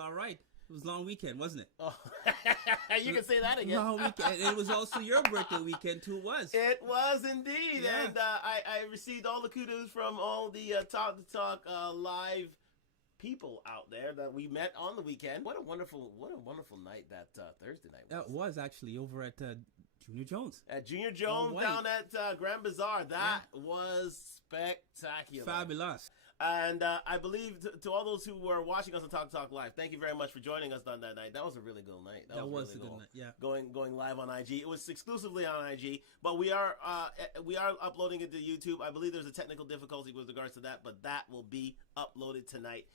all right. It was a long weekend, wasn't it? Oh, you can say that again. Long weekend. And it was also your birthday weekend too. It was. It was indeed, Yeah. and I received all the kudos from all the Talk live people out there that we met on the weekend. What a wonderful night that Thursday night was. It was actually over at Junior Jones. At Junior Jones down at Grand Bazaar. That was spectacular. Fabulous. And I believe to all those who were watching us on Talk Live, thank you very much for joining us on that night. That was a really good night. That was really a good night. Yeah. Going live on IG. It was exclusively on IG, but we are uploading it to YouTube. I believe there's a technical difficulty with regards to that, but that will be uploaded tonight.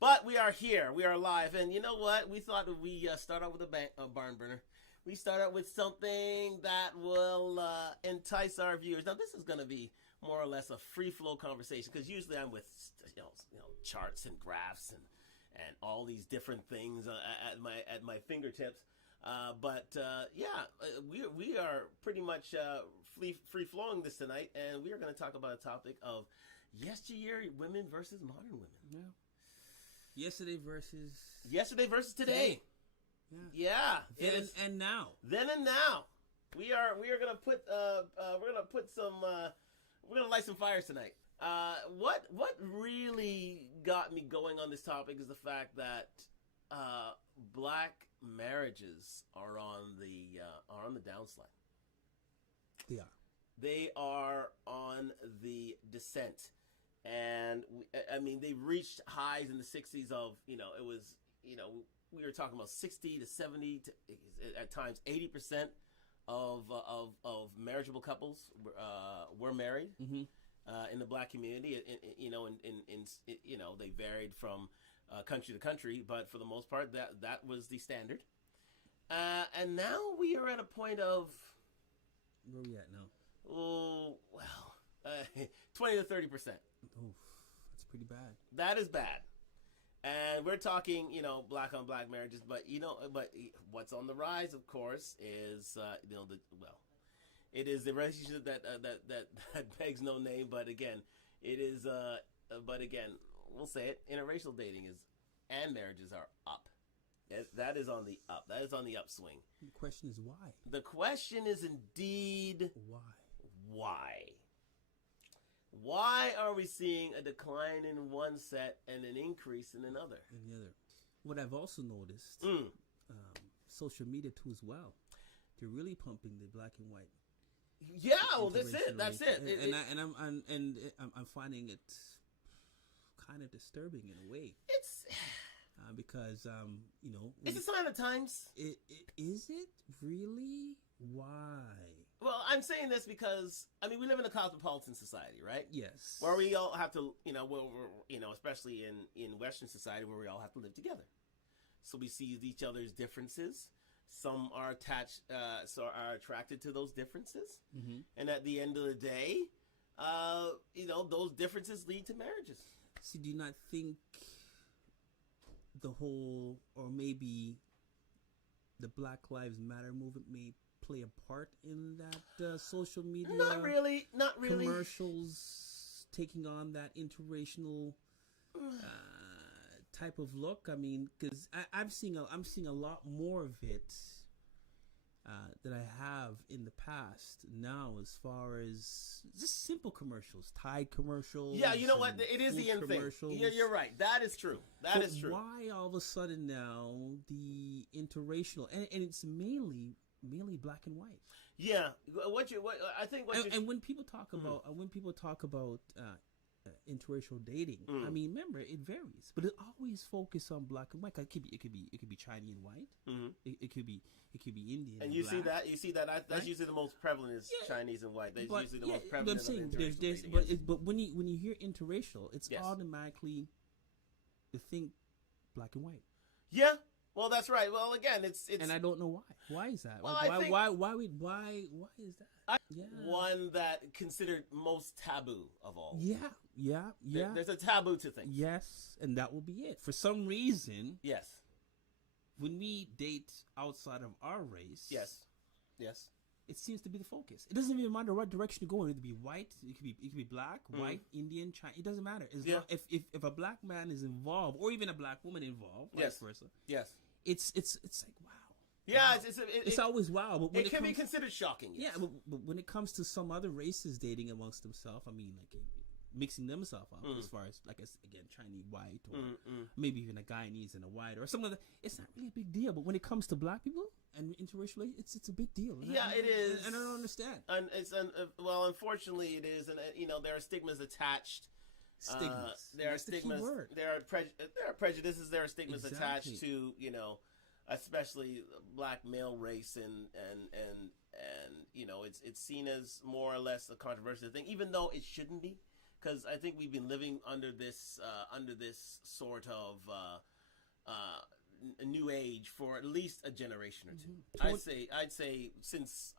But we are here. We are live, and you know what? We thought that we start out with a barn burner. We start out with something that will entice our viewers. Now, this is going to be more or less a free flow conversation because usually I'm with you know charts and graphs and all these different things at my fingertips. But we are pretty much free flowing this tonight, and we are going to talk about a topic of yesteryear women versus modern women. Yeah. Yesterday versus today. Yeah. Then and now. Then and now. We are gonna put we're gonna light some fires tonight. What really got me going on this topic is the fact that black marriages are on the downslide. They are on the descent, and they've reached highs in the 60s of it was we were talking about 60 to 70 to at times 80% of marriageable couples were married in the black community. They varied from country to country, but for the most part, that was the standard. And now we are at a point of where are we at now? 20 to 30%. Oh, that's pretty bad. That is bad. And we're talking, black on black marriages, but what's on the rise, of course, is it is the relationship that begs no name, but again, it is we'll say it, interracial dating and marriages are up. That is on the up. That is on the upswing. The question is why? The question is indeed why. Why are we seeing a decline in one set and an increase in another? What I've also noticed, social media too as well. They're really pumping the black and white. Yeah, well, that's it. I'm finding it kind of disturbing in a way. It's because it's a sign of times. Is it really? Why? Well, I'm saying this because we live in a cosmopolitan society, right? Yes. Where we all have to, especially in Western society, where we all have to live together. So we see each other's differences. Some are attracted to those differences, and at the end of the day, those differences lead to marriages. So, do you not think the whole, or maybe the Black Lives Matter movement may play a part in that social media? Not really. Commercials taking on that interracial type of look. Because I'm seeing a lot more of it than I have in the past now, as far as just simple commercials, Tide commercials. Yeah, you know what? It is the end thing. Yeah, you're right. That is true. That is true. Why all of a sudden now the interracial, and it's mainly black and white? Yeah, and when people talk about interracial dating, remember, it varies, but it always focuses on black and white. It could be Chinese and white. It could be Indian. And you black. see that that's right? Usually the most prevalent is Chinese and white. That's usually the most prevalent. But I'm saying but when you hear interracial, it's automatically you think black and white. Yeah. Well, that's right. Well, again, it's and I don't know why. Why is that? Well, why is that? One that considered most taboo of all. Yeah. There's a taboo to things. Yes, and that will be it. For some reason, yes. When we date outside of our race, yes, it seems to be the focus. It doesn't even matter what direction you go in. It could be white, it could be black, white, Indian, Chinese. It doesn't matter. If a black man is involved, or even a black woman involved, vice versa. Yes. It's like wow. Yeah, wow. It's always wow. But when it can be considered shocking. Yes. Yeah, but when it comes to some other races dating amongst themselves, I mean, like mixing themselves up as far as like again Chinese white or maybe even a Guyanese and a white or something like that, it's not really a big deal. But when it comes to black people and interracial, it's a big deal. Yeah, it is. And I don't understand. And well, unfortunately, it is. And there are stigmas attached. Stigmas. There are stigmas. There are prejudices. There are stigmas attached to especially black male race and it's seen as more or less a controversial thing, even though it shouldn't be. Because I think we've been living under this sort of new age for at least a generation or two. I'd say since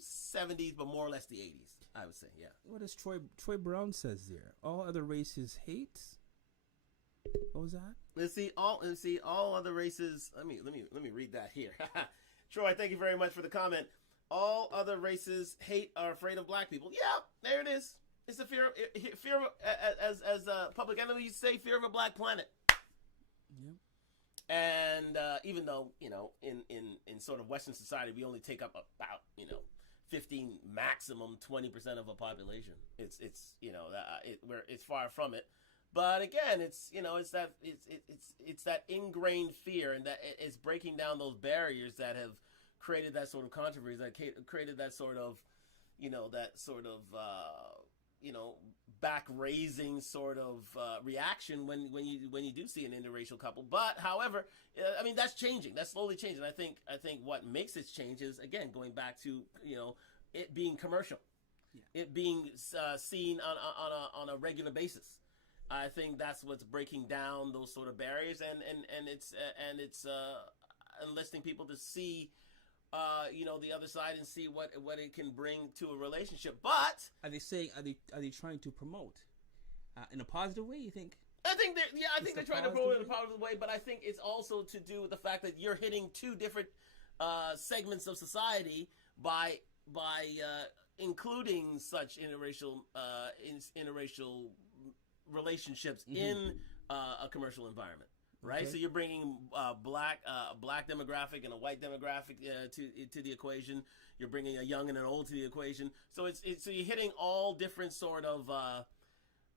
70s, but more or less the 80s. I would say, yeah. What does Troy Brown says there? All other races hate. What was that? Let's see all other races. Let me read that here. Troy, thank you very much for the comment. All other races hate or afraid of black people. Yeah, there it is. It's the fear of as public enemy used to say, fear of a black planet. Yeah. And even though in sort of Western society we only take up about 15 maximum 20% of a population. It's far from it. But again, it's that ingrained fear, and that it's breaking down those barriers that have created that sort of controversy, that created that sort of back raising sort of reaction when you do see an interracial couple. But however, I mean, that's changing. That's slowly changing. I think what makes it change is, again, going back to it being commercial, it being seen on a regular basis. I think that's what's breaking down those sort of barriers, and it's enlisting people to see the other side and see what it can bring to a relationship. But are they trying to promote in a positive way, you think? I think they're trying to promote in a positive way, but I think it's also to do with the fact that you're hitting two different segments of society by including such interracial relationships in a commercial environment. Right, okay. So you're bringing a black demographic and a white demographic to the equation. You're bringing a young and an old to the equation. So so you're hitting all different sort of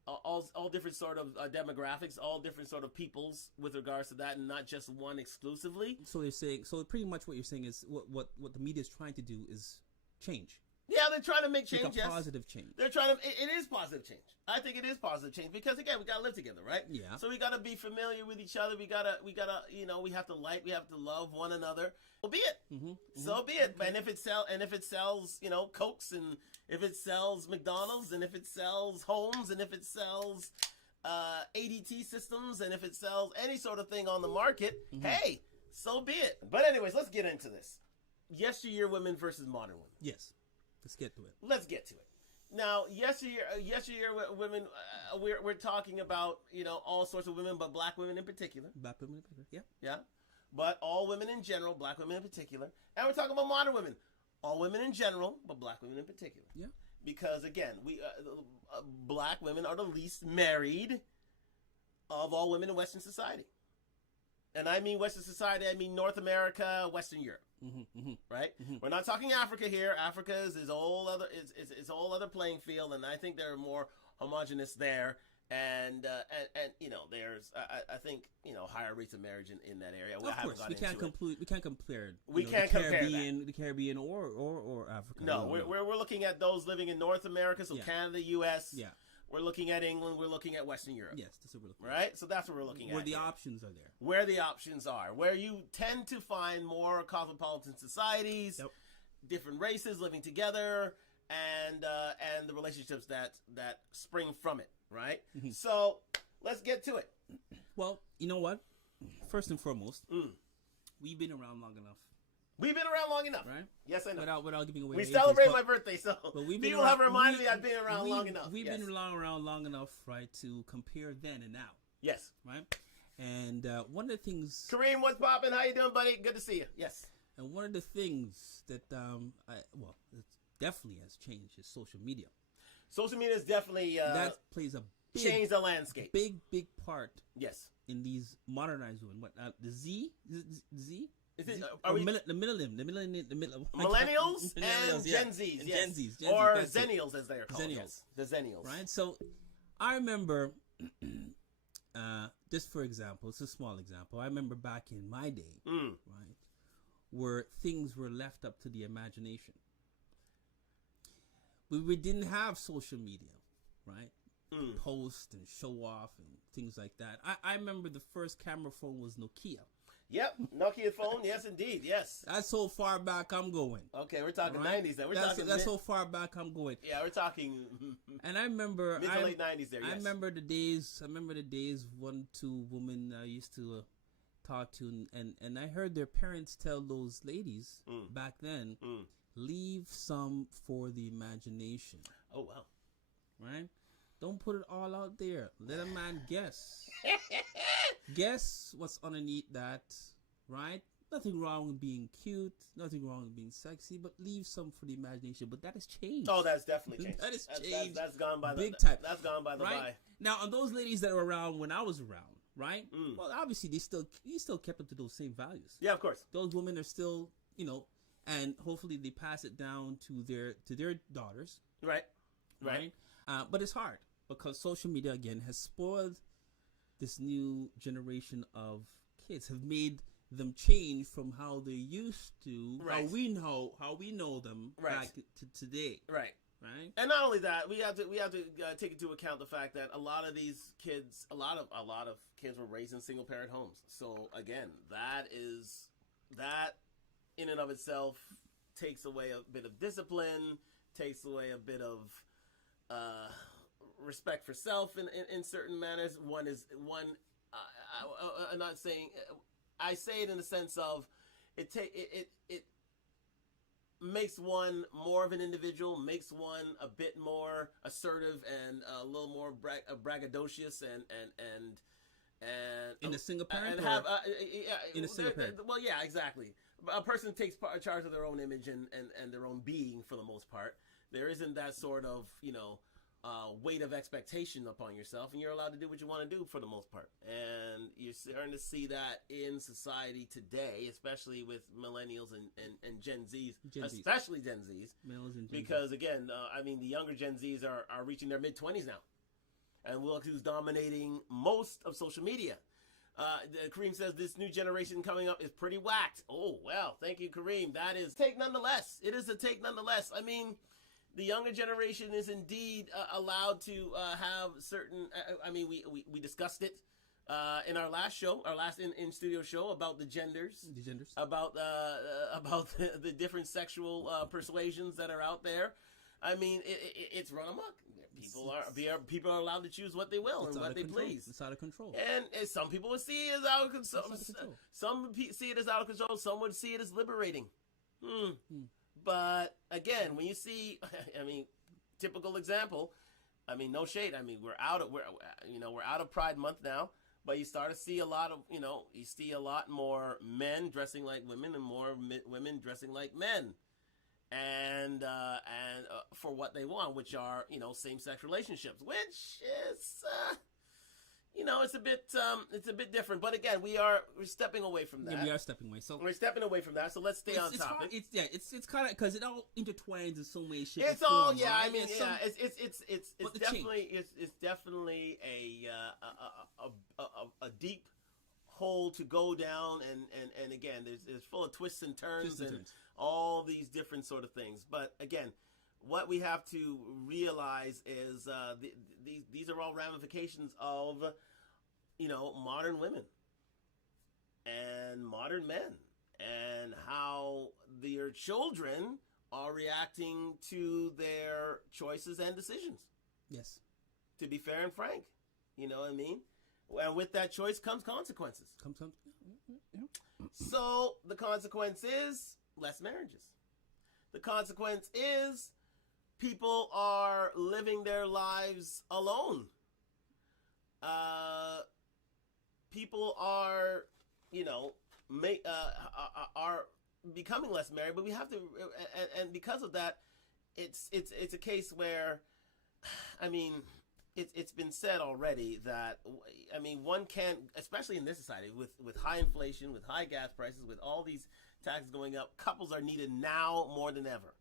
all different sort of demographics, all different sort of peoples with regards to that, and not just one exclusively. So you're saying, pretty much what you're saying is what the media is trying to do is change. Yeah, they're trying to make change. Like a positive change. They're trying to. It is positive change. I think it is positive change because again, we gotta live together, right? Yeah. So we gotta be familiar with each other. We gotta. We have to like. We have to love one another. So be it. So be it. Okay. And if it sells, Cokes, and if it sells McDonald's, and if it sells homes, and if it sells ADT systems, and if it sells any sort of thing on the market, hey, so be it. But anyways, let's get into this. Yesteryear women versus modern women. Yes. Let's get to it. Let's get to it. Now, yesteryear women, we're talking about, all sorts of women, but black women in particular. Black women in particular, yeah. Yeah. But all women in general, black women in particular. And we're talking about modern women. All women in general, but black women in particular. Yeah. Because, again, black women are the least married of all women in Western society. And I mean Western society, I mean North America, Western Europe. Right? We're not talking Africa here. Africa is its whole other playing field, and I think they're more homogenous there. And there's I think higher rates of marriage in that area. Of course, we can't compare. We can't compare the Caribbean or Africa. No, we're looking at those living in North America, so Canada, U.S. Yeah. We're looking at England. We're looking at Western Europe. Yes, that's what we're looking at. Right? So that's what we're looking at. Where the options are there. Where the options are. Where you tend to find more cosmopolitan societies, different races living together, and the relationships that spring from it. Right? So let's get to it. Well, you know what? First and foremost, we've been around long enough. We've been around long enough. Right? Yes, I know. Without giving away we celebrate my birthday, so people have reminded me I've been around long enough. We've been around long enough, right, to compare then and now. Yes. Right? And one of the things... Kareem, what's poppin'? How you doing, buddy? Good to see you. Yes. And one of the things that it definitely has changed is social media. Social media is definitely That plays a changed the landscape. big part Yes. in these modernized women. What the Z? Is it the Z? Is it, Z? are we the middle millennials and yeah. Gen Zs, And yes. Gen Zs, or that's it. Zennials as they are called. Zennials. Yes. The Zennials. Right? So I remember, just for example, it's a small example. I remember back in my day, right, where things were left up to the imagination. We didn't have social media, right? Post and show off and things like that. I remember the first camera phone was Nokia. Yep, Nokia phone. Yes, indeed. Yes. That's how far back I'm going. Okay, we're talking Right? 90s then. That's how far back I'm going. Yeah, we're talking And I remember mid to late 90s there. Yes. I remember the days one two women I used to talk to, and I heard their parents tell those ladies back then, leave some for the imagination. Oh wow. Right? Don't put it all out there. Let a man guess. Guess what's underneath that, right? Nothing wrong with being cute. Nothing wrong with being sexy, but leave some for the imagination. But that has changed. Oh, that's definitely changed. That has changed. That's gone by big the time. That's gone by the right? by. Now, on those ladies that were around when I was around, right? Well, obviously you still kept up to those same values. Yeah, of course. Those women are still, and hopefully they pass it down to their daughters. Right. But it's hard because social media again has spoiled this new generation of kids, have made them change from how they used to, how we know them back to today. Right. Right. And not only that, we have to take into account the fact that a lot of these kids, a lot of kids were raised in single parent homes. So again, that in and of itself takes away a bit of discipline, takes away a bit of respect for self in certain manners. I'm not saying, I say it in the sense of it makes one more of an individual, makes one a bit more assertive and a little more braggadocious and in a single parent, and have in a single parent. Well, yeah, exactly. A person takes charge of their own image and their own being for the most part. There isn't that sort of weight of expectation upon yourself, and you're allowed to do what you want to do for the most part. And you're starting to see that in society today, especially with millennials and Gen Zs, especially Gen Zs. Males and Gen because, again, the younger Gen Zs are reaching their mid-20s now. And look who's dominating most of social media. Kareem says this new generation coming up is pretty whacked. Oh, well, thank you, Kareem. That is a take nonetheless. It is a take nonetheless. I mean, the younger generation is indeed allowed to have certain. We discussed it in our last show, our last in studio show about the genders, about the different sexual persuasions that are out there. I mean, it's run amok. People are allowed to choose what they will and what they please. It's out of control. And some people would see it as out of control. Some see it as out of control. Some would see it as liberating. But again, when you see, typical example. No shade. We're out of Pride Month now, but you start to see a lot more men dressing like women and more women dressing like men, and for what they want, which are same-sex relationships, which is it's a bit different. But again, we're stepping away from that. Yeah, we are stepping away. So we're stepping away from that. So let's stay on topic. It's kind of because it all intertwines in some way, shape, it's or all form, yeah. right? It's definitely a deep hole to go down, and again, it's full of twists and turns and all these different sort of things. But again, what we have to realize is these are all ramifications of modern women and modern men, and how their children are reacting to their choices and decisions. Yes. To be fair and frank, you know what I mean? And with that choice comes consequences. So the consequence is less marriages. The consequence is people are living their lives alone. People are, are becoming less married, but we have to, and because of that, it's a case where, I mean, it's been said already that, I mean, one can't, especially in this society with high inflation, with high gas prices, with all these taxes going up, couples are needed now more than ever.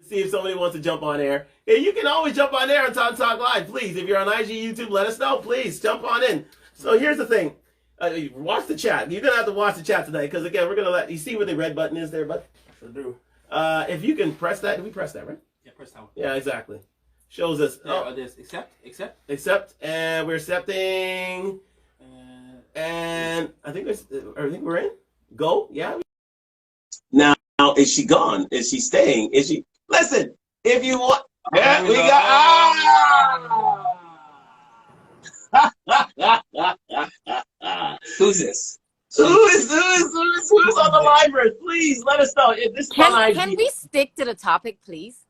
See if somebody wants to jump on air. Hey, you can always jump on air on Talk Talk Live, please. If you're on IG, YouTube, let us know, please. Jump on in. So here's the thing. Watch the chat. You're going to have to watch the chat tonight because, again, we're going to let you see where the red button is there, but if you can press that. Did we press that, right? Yeah, press that one. Yeah, exactly. Shows us. There's accept, and we're accepting. And I think we're in. Go, yeah. Now, is she gone? Is she staying? Is she? Listen, if you want, yeah, we got. Who's this? Who's on the live verse? Please let us know if this is on IG. Can we stick to the topic, please?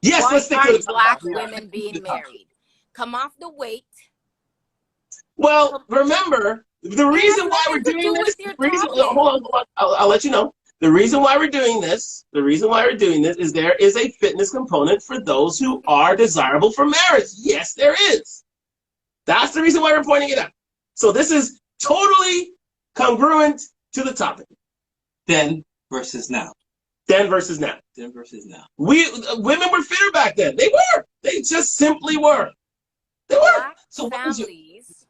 Yes, Why let's stick to the topic. Black women being married? Come off the weight. Well, remember the reason why we're doing this. Hold on. I'll let you know. The reason why we're doing this. Is there is a fitness component for those who are desirable for marriage. Yes, there is. That's the reason why we're pointing it out. So this is totally congruent to the topic. Then versus now. Then versus now. Women were fitter back then. They were. They just simply were. They were. Black families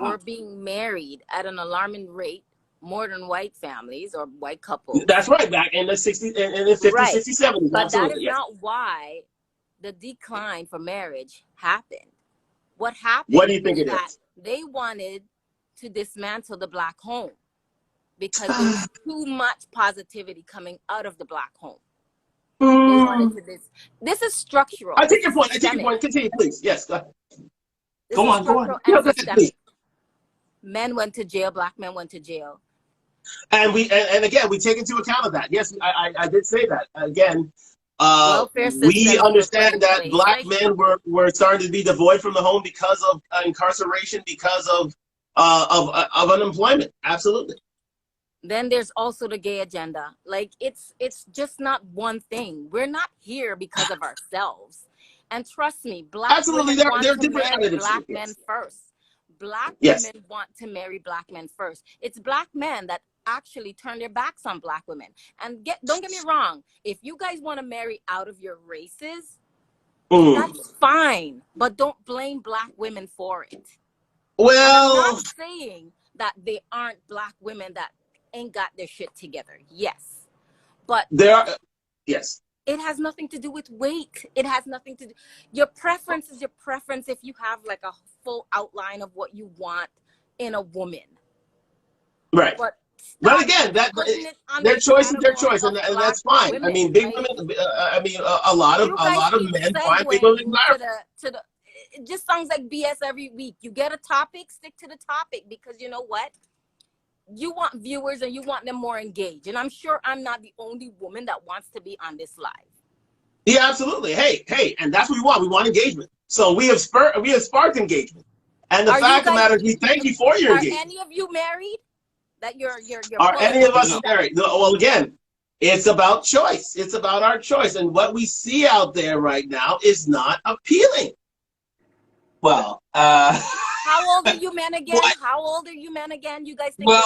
were being married at an alarming rate more than white families or white couples. That's right. Back in the 60s, in the 50s, right. 60s, 70s. But absolutely, that is not why the decline for marriage happened. What happened? What do you think it is? They wanted to dismantle the black home because there was too much positivity coming out of the black home. They wanted to this is structural. I take your point. Continue, please. Yes, go ahead. Go on. Men went to jail. Black men went to jail. And again, we take into account of that. Yes, I did say that. Again, we understand that black men were starting to be devoid from the home because of incarceration, because of unemployment. Absolutely. Then there's also the gay agenda. Like it's just not one thing. We're not here because of ourselves. And trust me, black women want to marry black men first. Black women want to marry black men first. It's black men that actually turn their backs on black women. And don't get me wrong. If you guys want to marry out of your races, that's fine. But don't blame black women for it. Well, I'm not saying that they aren't black women that ain't got their shit together. Yes. But there are, yes. It has nothing to do with weight. It has nothing to do. Your preference is your preference if you have like a full outline of what you want in a woman. Right. But again, their choice is their choice, and that's fine. Women, I mean, big women. A lot of men find big women desirable. It just sounds like BS every week. You get a topic, stick to the topic, because you know what? You want viewers and you want them more engaged. And I'm sure I'm not the only woman that wants to be on this live. Yeah, absolutely. Hey, and that's what we want. We want engagement. So we have sparked engagement. And the fact of the matter is, we thank you for your engagement. Are any of you married? That you're are any of us married? No, well, again, it's about choice. It's about our choice. And what we see out there right now is not appealing. Well, how old are you men again? How old are you men again? You guys think age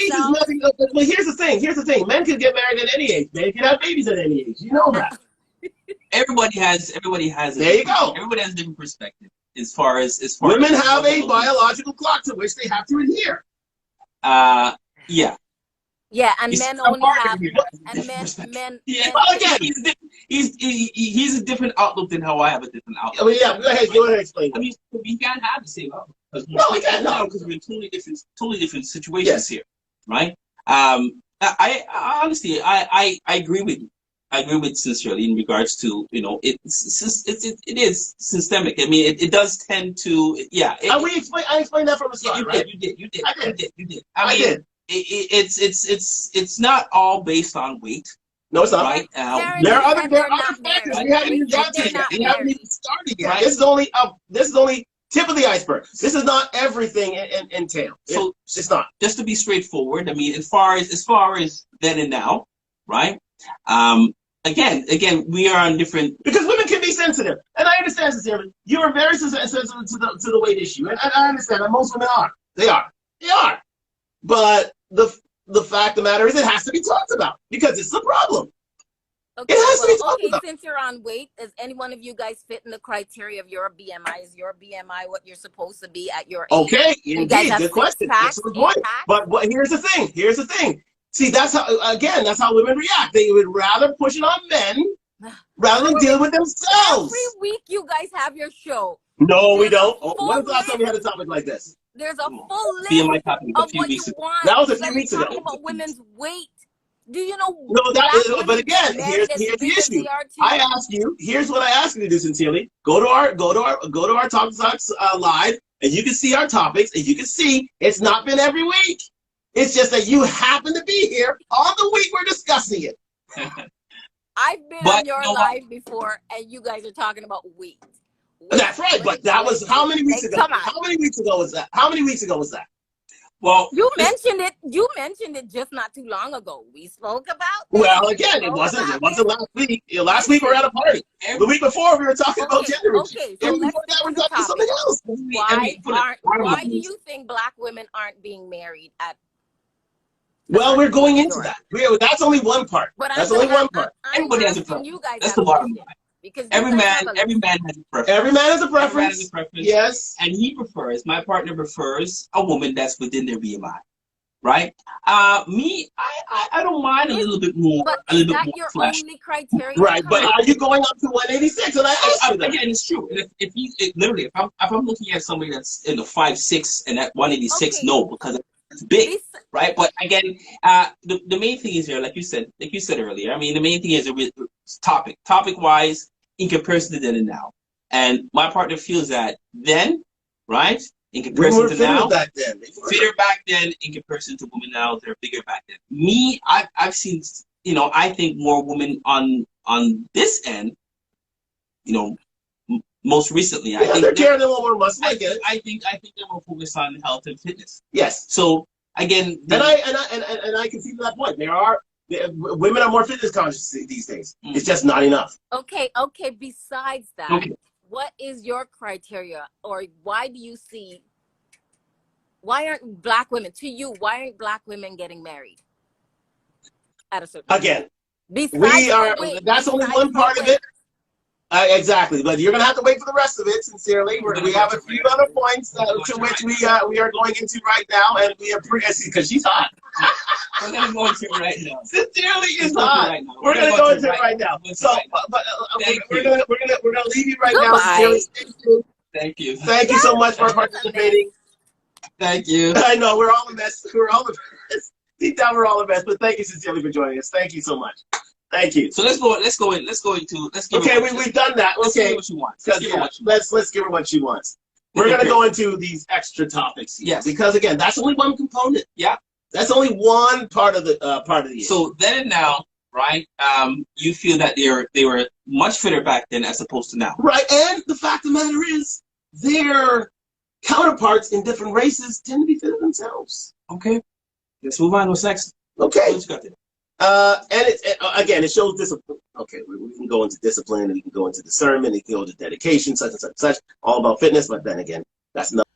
is nothing. Well, here's the thing. Men can get married at any age. They can have babies at any age. You know that. Everybody has. There you go. Everybody has a different perspective as far as women have a biological clock to which they have to adhere. Yeah. Yeah, and men only have, and men. Yeah, well, again, he's a different outlook than how I have a different outlook. I mean, yeah, go ahead, explain. I mean, we can't have the same outlook. No, we can't. No, because we're in totally different situations here, right? I honestly, I agree with you. I agree with sincerely in regards to, you know, it is systemic. I mean, it does tend to, yeah. I explained that from the start, right? You did. I mean, it's not all based on weight. No, it's not. Right? There are other factors. We haven't even got to yet. We haven't even started yet. Right? This is only tip of the iceberg. This is not everything entailed. So it's not. Just to be straightforward, I mean, as far as then and now, right? Again, we are on different. Because women can be sensitive, and I understand sincerely. You are very sensitive to the weight issue, and I understand that most women are. They are. But the fact of the matter is, it has to be talked about because it's a problem. Okay, It has to be talked about. since you're on weight, does any one of you guys fit in the criteria of your BMI? Is your BMI what you're supposed to be at your age? Okay, indeed, good question. Excellent point. But here's the thing. See, that's how women react. They would rather push it on men rather than deal with themselves. Every week you guys have your show. No, we don't. When was the last time we had a topic like this? There's a full list BMI topic of what you want. That was a few weeks ago. Talking about women's weight. Do you know? No, but again, here's the issue. I ask you. Here's what I ask you to do sincerely. Go to our Talkdtalklive, live, and you can see our topics, and you can see it's not been every week. It's just that you happen to be here on the week we're discussing it. I've been on your live before, and you guys are talking about weight. That's right, but that was how many weeks ago? How many weeks ago was that? Well, you mentioned it. You mentioned it just not too long ago. We spoke about. Well, again, it wasn't last week. Last week we were at a party. The week before we were talking about gender issues. Okay, so let's we're talking something else. Why do you think Black women aren't being married at? Well, we're going into that. That's only one part. That's only one part. Everybody has a preference. That's the bottom line. Because every man has a preference. Every man has a preference. Yes. And my partner prefers a woman that's within their BMI. Right? Me, I don't mind a little bit more. But a little is that bit more your flesh. only criteria? Right, but are you going up to 186? And I asked you that. Again, it's true. If I'm looking at somebody that's in the 5'6" and at 186, no, because it's big, right? But again, the main thing is here, like you said earlier. I mean, the main thing is topic wise, in comparison to then and now. And my partner feels that then, right, in comparison to now, fitter back then in comparison to women now, they're bigger back then. Me, I've seen, I think more women on this end, most recently, I think they're carrying a little more muscle. I think they're more focused on health and fitness. Yes. So again, and I can see that point. Women are more fitness conscious these days. It's just not enough. Okay. Besides that, what is your criteria, or why do you see? Why aren't Black women getting married at a certain again? Besides that's only one part of it. Exactly, but you're gonna have to wait for the rest of it. Sincerely, we have a few other points to which we are going into right now, and we are because she's hot. We're gonna go into it right now. Sincerely is hot. Right we're gonna go into it right now. So, we're gonna leave you right now. Sincerely, thank you. Thank you so much for participating. Thank you. I know we're all the best. Deep down, we're all the best. But thank you sincerely for joining us. Thank you so much. Thank you. So let's go into. We've done that. Let's give her what she wants. Let's give her what she wants. We're gonna go into these extra topics. Yes. Because again, that's only one component. Yeah. That's only one part of the issue. So then and now, right? You feel that they were much fitter back then as opposed to now. Right, and the fact of the matter is, their counterparts in different races tend to be fitter themselves. Okay. Let's move on to sex. Okay. And it shows discipline. Okay, we can go into discipline, and we can go into discernment, and we can go into dedication, such and such, all about fitness. But then again, that's not.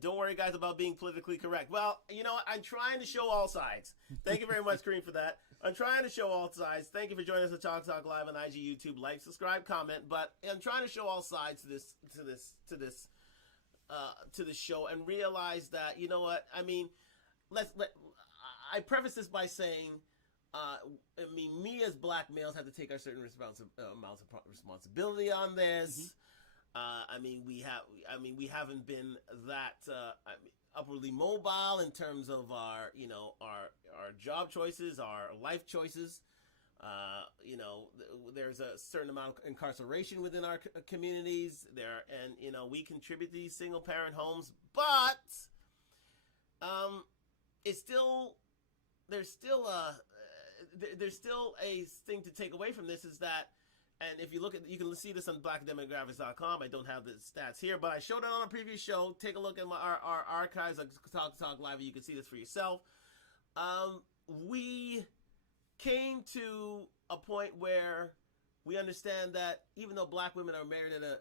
Don't worry, guys, about being politically correct. Well, I'm trying to show all sides. Thank you very much, Kareem, for that. I'm trying to show all sides. Thank you for joining us at Talk Live on IG, YouTube. Like, subscribe, comment. But I'm trying to show all sides to this show, and realize that I mean, I preface this by saying, me as Black males have to take our certain amounts of responsibility on this. We haven't been that upwardly mobile in terms of our job choices, our life choices. There's a certain amount of incarceration within our communities there, and we contribute to these single parent homes, but there's still a thing to take away from this, is that, and if you look at, you can see this on blackdemographics.com. I don't have the stats here, but I showed it on a previous show. Take a look at our archives, like Talk Live, you can see this for yourself. We came to a point where we understand that even though black women are married at a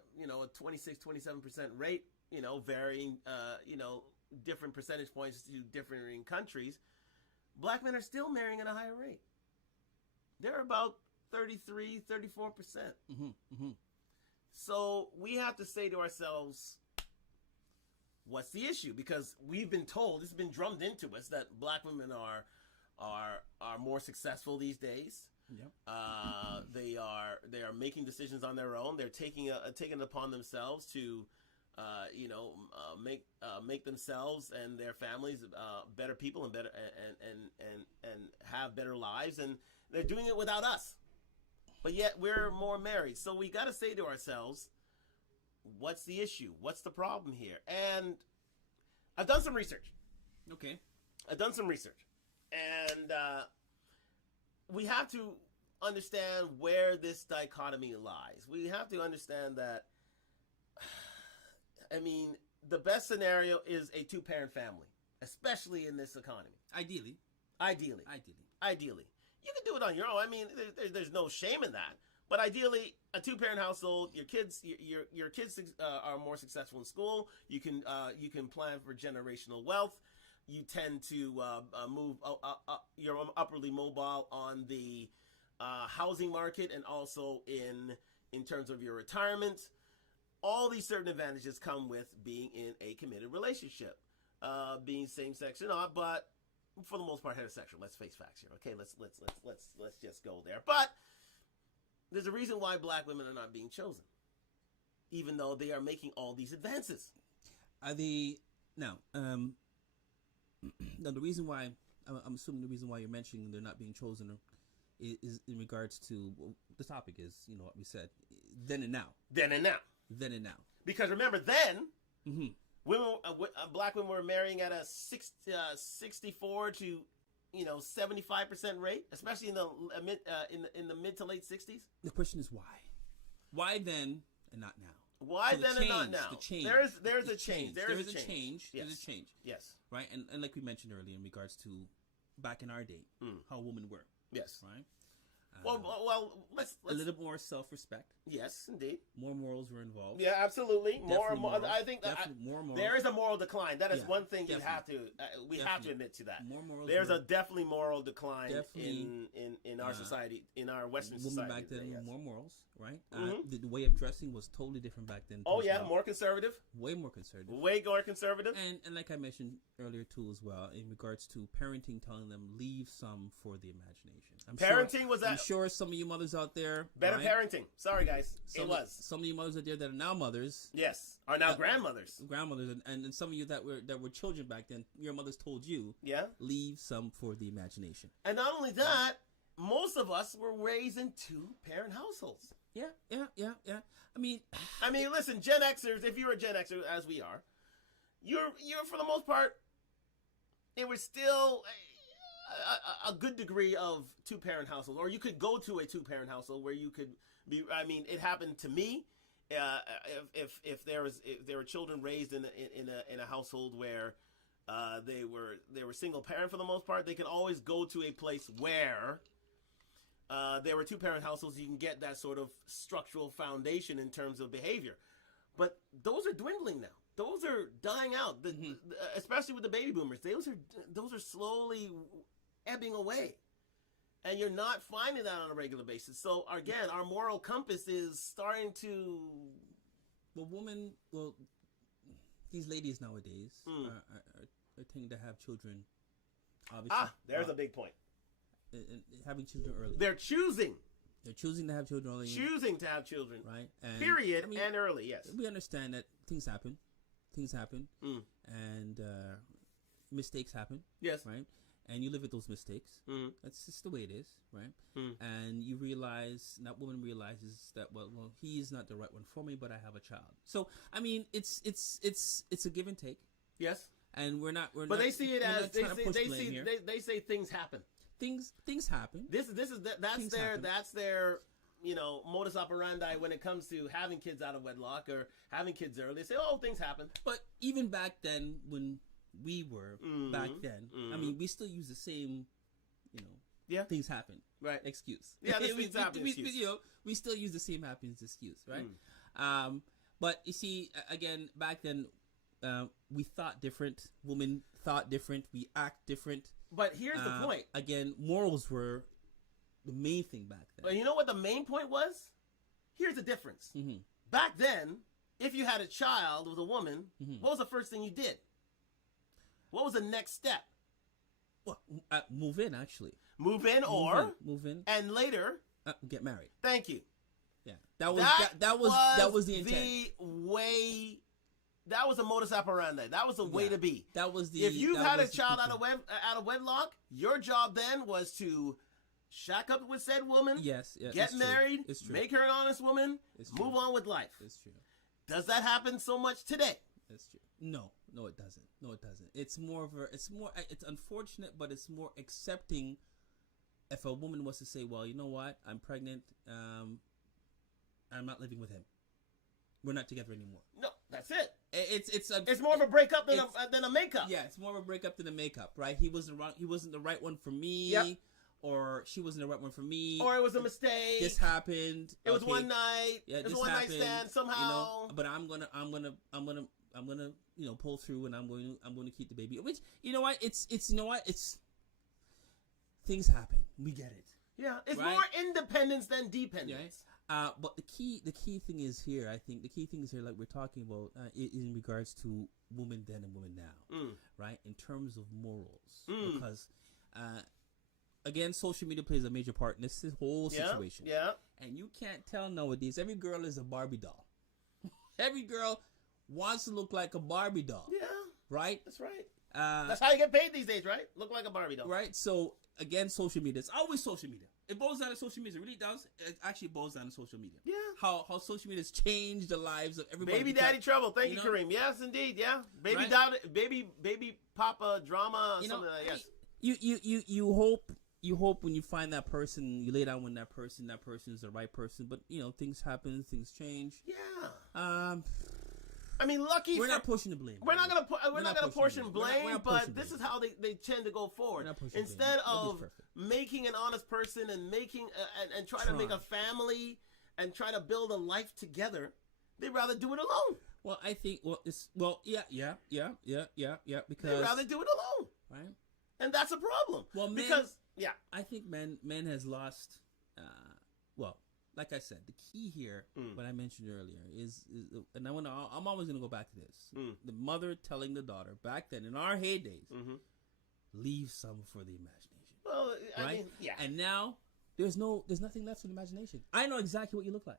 26, 27% rate, varying, different percentage points to differing countries, black men are still marrying at a higher rate. They're about 33, 34%. Mm-hmm, mm-hmm. So we have to say to ourselves, what's the issue? Because we've been told, it's been drummed into us, that black women are more successful these days. Yep. They are making decisions on their own. They're taking it upon themselves to make themselves and their families better people and better and have better lives, and they're doing it without us. But yet we're more married. So we got to say to ourselves, what's the issue? What's the problem here? And I've done some research. Okay. I've done some research. And we have to understand where this dichotomy lies. We have to understand that, the best scenario is a two-parent family, especially in this economy. Ideally. You can do it on your own. There's no shame in that. But ideally, a two-parent household, your kids are more successful in school. You can plan for generational wealth. You tend to move. You're upwardly mobile on the housing market, and also in terms of your retirement. All these certain advantages come with being in a committed relationship, being same-sex or not, but for the most part heterosexual. Let's face facts here, okay? Let's just go there. But there's a reason why black women are not being chosen, even though they are making all these advances. Are they now? Now the reason why I'm assuming the reason why you're mentioning they're not being chosen is in regards to the topic is what we said then and now. Then and now. Because remember then. Mm-hmm. Women, black women were marrying at a 64 to 75% rate, especially in the mid to late 60s. The question is why? Why then and not now? Why then and not now? The change. There's a change. There is a change. Yes. There's a change. Yes. Right, and like we mentioned earlier in regards to back in our day, how women were. Yes. Right. Well, let's a little more self-respect. Yes, indeed. More morals were involved. Yeah, absolutely. More. I think more morals. there is a moral decline. That is one thing definitely. you have to. We have to admit to that. More morals. There's a definitely moral decline in our society, in our Western society. Women back then yes. more morals, right? Mm-hmm. The way of dressing was totally different back then. Oh yeah, more conservative. Way more conservative. Way more conservative. And like I mentioned earlier too, as well, in regards to parenting, telling them leave some for the imagination. I'm sure some of you mothers out there better parenting. Sorry guys, some of you mothers out there that are now mothers. Yes, are now grandmothers. And some of you that were children back then, your mothers told you, leave some for the imagination. And not only that, most of us were raised in two-parent households. Yeah. I mean, listen, Gen Xers. If you're a Gen Xer, as we are, you're for the most part, it was still a good degree of two-parent household, or you could go to a two-parent household where you could be. I mean, it happened to me. If there were children raised in a household where they were single parent for the most part, they could always go to a place where there were two-parent households. You can get that sort of structural foundation in terms of behavior, but those are dwindling now. Those are dying out, especially with the baby boomers. Those are slowly ebbing away, and you're not finding that on a regular basis. So again, our moral compass is starting to. These ladies nowadays are tending to have children. Obviously, there's a big point. Having children early. They're choosing to have children early. Choosing to have children, right? Period. And early, yes. We understand that things happen, and mistakes happen. Yes. Right. And you live with those mistakes. That's just the way it is, right? And you realize, that woman realizes that well, he is not the right one for me, but I have a child. So I mean, it's a give and take. Yes. And we're not. But they see it as they say things happen. Things happen. That's their modus operandi when it comes to having kids out of wedlock or having kids early. They say, oh, things happen. But even back then, when we were back then, I mean, we still use the same, Yeah. things happen. Right. Excuse. Yeah, this things happen. Excuse. We still use the same happens excuse, right? But you see, again, back then, we thought different. Women thought different. We act different. But here's the point. Again, morals were the main thing back then. But you know what the main point was? Here's the difference. Back then, if you had a child with a woman, what was the first thing you did? What was the next step? Well, move in, actually. Move in, move in, and later get married. Thank you. Yeah, that was the intent. That was a modus operandi. That was the way to be. That was the. If you had a child out of wedlock, your job then was to shack up with said woman. Yes, get married. It's true. Make her an honest woman. Move on with life. It's true. Does that happen so much today? That's true. No, it doesn't. No, it doesn't. It's unfortunate, but it's more accepting. If a woman was to say, "Well, you know what? I'm pregnant. I'm not living with him. We're not together anymore." No, that's it. It's more of a breakup than a makeup. Yeah, it's more of a breakup than a makeup, right? He wasn't the right one for me. Yep. Or she wasn't the right one for me. Or it was a mistake. This happened. It was one night. Yeah, it was a one night stand somehow. But I'm gonna pull through, and I'm going to keep the baby. Which it's things happen. We get it. Yeah, it's right? more independence than dependence. Yeah. But the key thing is here. I think the key thing is here, like we're talking about, in regards to women then and women now, right? In terms of morals, because. Again, social media plays a major part in this whole situation. Yeah. And you can't tell nowadays. Every girl is a Barbie doll. Every girl wants to look like a Barbie doll. Yeah. Right? That's right. That's how you get paid these days, right? Look like a Barbie doll. Right? So, again, social media. It's always social media. It boils down to social media. It really does. It actually boils down to social media. Yeah. How social media has changed the lives of everybody. Baby daddy trouble. Thank you, Kareem. Yes, indeed. Yeah. Baby baby papa drama. Something like that. Yes. You hope when you find that person, you lay down with that person is the right person. But things happen, things change. Yeah. I mean, we're not pushing the blame. We're not gonna portion blame, but this is how they tend to go forward. Instead of making an honest person and making and trying to make a family and try to build a life together, they'd rather do it alone. Well, I think yeah. Because they'd rather do it alone, right? And that's a problem. Well, I think men has lost. Like I said, the key here, what I mentioned earlier, is and I'm always gonna go back to this. The mother telling the daughter back then in our heydays, leave some for the imagination. Well, right? I mean, yeah. And now there's nothing left for the imagination. I know exactly what you look like.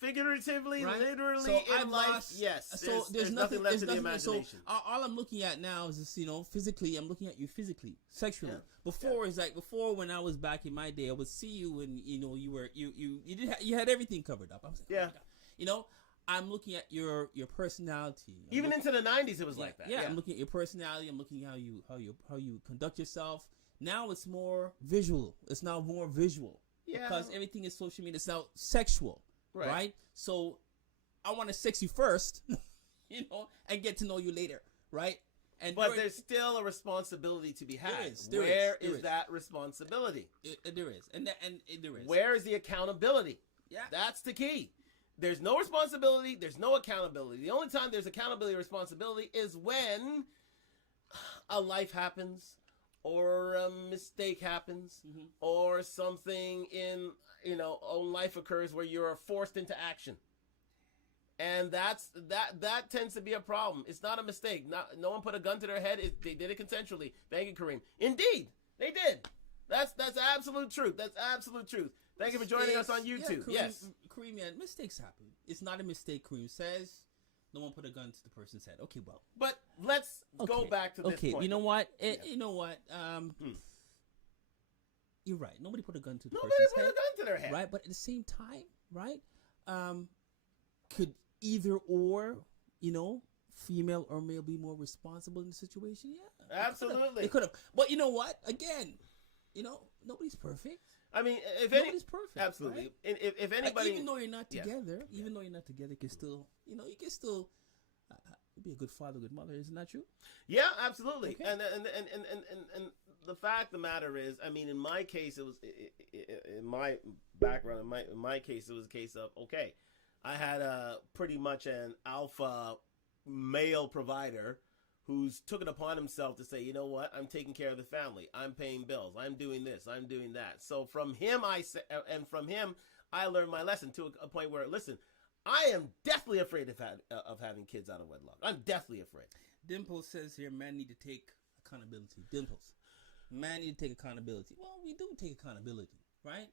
Figuratively, right? literally, so in life, yes. So there's nothing left in the imagination. So all I'm looking at now is this, physically. I'm looking at you physically, sexually. Yeah. Before when I was back in my day, I would see you and you had everything covered up. I was like, oh my God. I'm looking at your personality. Even into the 90s, it was like that. Yeah, I'm looking at your personality. I'm looking at how you conduct yourself. Now it's more visual. It's now more visual. Yeah. Because everything is social media. It's now sexual. Right. So I want to sex you first, and get to know you later, right? But there's still a responsibility to be had. Where is that responsibility? There is, and there is. Where is the accountability? Yeah, that's the key. There's no responsibility. There's no accountability. The only time there's accountability or responsibility is when a life happens, or a mistake happens, or something in own life occurs where you're forced into action, and that tends to be a problem. It's not a mistake. No one put a gun to their head. They did it consensually. Thank you, Kareem. Indeed, they did. That's absolute truth. That's absolute truth. Thank you for joining us on YouTube. Kareem, yes, Kareem, mistakes happen. It's not a mistake. Kareem says. No one put a gun to the person's head. Okay, well. But let's go back to this point. Okay, you know what? You know what? You're right. Nobody put a gun to the person's head. Nobody put a gun to their head. Right? But at the same time, right? Could either or, female or male be more responsible in the situation? Yeah. Absolutely. They could have. But you know what? Again, nobody's perfect. I mean, nobody's perfect. Absolutely. Right? If anybody, even though you're not together, you can still, you can still be a good father, good mother. Isn't that true? Yeah, absolutely. Okay. And the fact of the matter is, I mean, in my case, it was in my background. In my case, it was a case of okay, I had pretty much an alpha male provider who's took it upon himself to say, you know what, I'm taking care of the family, I'm paying bills, I'm doing this, I'm doing that. So from him, I learned my lesson to a point where, listen, I am deathly afraid of having kids out of wedlock. I'm deathly afraid. Dimples says here, men need to take accountability. Dimples, man need to take accountability. Well, we do take accountability, right?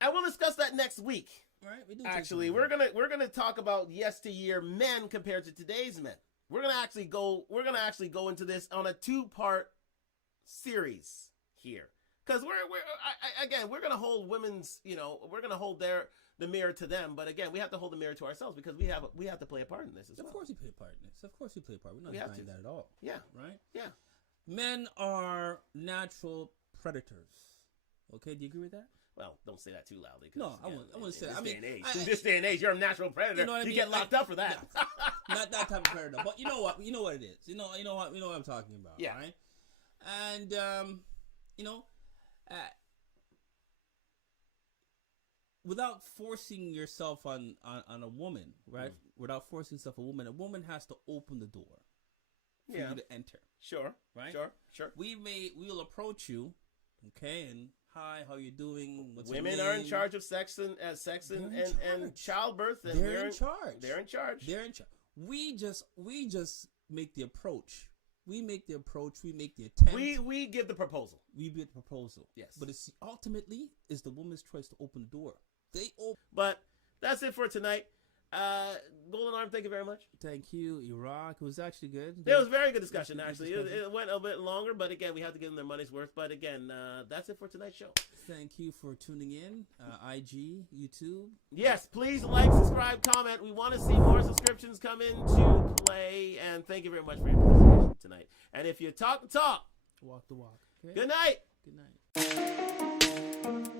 And we'll discuss that next week. Right? We do. Actually, we're gonna talk about yesteryear men compared to today's men. We're gonna actually go into this on a 2-part series here, because we're gonna hold women's, we're gonna hold the mirror to them, but again, we have to hold the mirror to ourselves because we have to play a part in this as well. Of course we play a part in this. Of course we play a part. We're not denying that at all. Yeah. Right? Yeah. Men are natural predators. Okay, do you agree with that? Well, don't say that too loudly. No, I want to say. In this day and age, you're a natural predator. You get locked up for that. Not that type of predator, but you know what it is. You know what I'm talking about. Yeah. Right? And without forcing yourself on a woman, right? Without forcing yourself a woman has to open the door for you to enter. Sure. Right? Sure. We'll approach you, okay, and hi, how you doing? What's Women your are name? in charge of sex and childbirth, and they're in charge. They're in charge. We just make the approach. We make the approach. We make the attempt. We give the proposal. We give the proposal. Yes. But it's ultimately is the woman's choice to open the door. They open. But that's it for tonight. Golden Arm, thank you very much. Thank you, Iraq. It was actually good. It was a very good discussion, actually. It went a bit longer, but again, we have to give them their money's worth. But again, that's it for tonight's show. Thank you for tuning in. IG, YouTube. Yes, please like, subscribe, comment. We want to see more subscriptions come into play. And thank you very much for your participation tonight. And if you talk the talk, walk the walk. Okay? Good night. Good night.